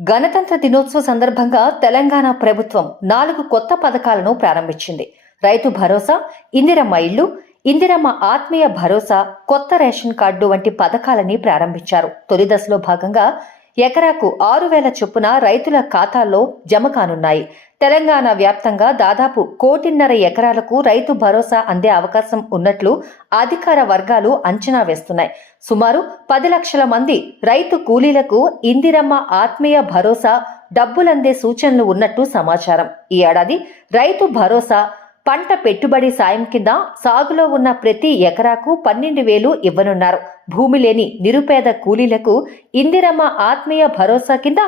గణతంత్ర దినోత్సవ సందర్భంగా తెలంగాణ ప్రభుత్వం నాలుగు కొత్త పథకాలను ప్రారంభించింది. రైతు భరోసా ఇందిరమ్మ ఇల్లు ఇందిరమ్మ ఆత్మీయ భరోసా కొత్త రేషన్ కార్డు వంటి పథకాలని ప్రారంభించారు. తొలి దశలో భాగంగా ఎకరాకు ఆరు వేల చొప్పున రైతుల ఖాతాల్లో జమ కానున్నాయి. తెలంగాణ వ్యాప్తంగా దాదాపు కోటిన్నర ఎకరాలకు రైతు భరోసా అందే అవకాశం ఉన్నట్లు అధికార వర్గాలు అంచనా వేస్తున్నాయి. సుమారు పది లక్షల మంది రైతు కూలీలకు ఇందిరమ్మ ఆత్మీయ భరోసా డబ్బులందే సూచనలు ఉన్నట్టు సమాచారం. ఈ ఏడాది రైతు భరోసా పంట పెట్టుబడి సాయం కింద సాగులో ఉన్న ప్రతి ఎకరాకు పన్నెండు వేలు ఇవ్వనున్నారు. భూమి లేని నిరుపేద కూలీలకు ఇందిరమ్మ ఆత్మీయ భరోసా కింద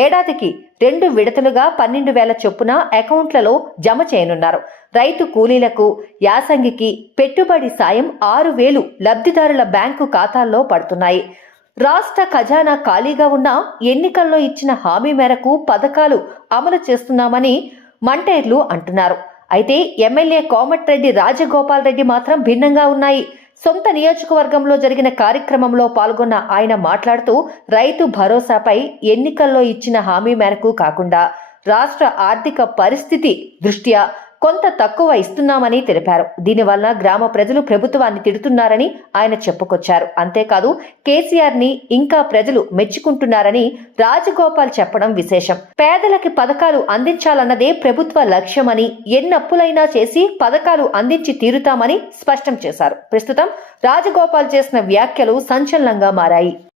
ఏడాదికి రెండు విడతలుగా పన్నెండు వేల చొప్పున అకౌంట్లలో జమ చేయనున్నారు. రైతు కూలీలకు యాసంగికి పెట్టుబడి సాయం ఆరు వేలు లబ్ధిదారుల బ్యాంకు ఖాతాల్లో పడుతున్నాయి. రాష్ట్ర ఖజానా ఖాళీగా ఉన్న ఎన్నికల్లో ఇచ్చిన హామీ మేరకు పథకాలు అమలు చేస్తున్నామని మంటేర్లు అంటున్నారు. అయితే ఎమ్మెల్యే కోమటిరెడ్డి రాజగోపాల్ రెడ్డి మాత్రం భిన్నంగా ఉన్నాయి. సొంత నియోజకవర్గంలో జరిగిన కార్యక్రమంలో పాల్గొన్న ఆయన మాట్లాడుతూ రైతు భరోసాపై ఎన్నికల్లో ఇచ్చిన హామీ మేరకు కాకుండా రాష్ట్ర ఆర్థిక పరిస్థితి దృష్ట్యా కొంత తక్కువ ఇస్తున్నామని తెలిపారు. దీనివల్ల గ్రామ ప్రజలు ప్రభుత్వాన్ని తిడుతున్నారని ఆయన చెప్పుకొచ్చారు. అంతేకాదు కేసీఆర్ని ఇంకా ప్రజలు మెచ్చుకుంటున్నారని రాజగోపాల్ చెప్పడం విశేషం. పేదలకి పథకాలు అందించాలన్నదే ప్రభుత్వ లక్ష్యమని ఎన్నప్పులైనా చేసి పథకాలు అందించి తీరుతామని స్పష్టం చేశారు. ప్రస్తుతం రాజగోపాల్ చేసిన వ్యాఖ్యలు సంచలనంగా మారాయి.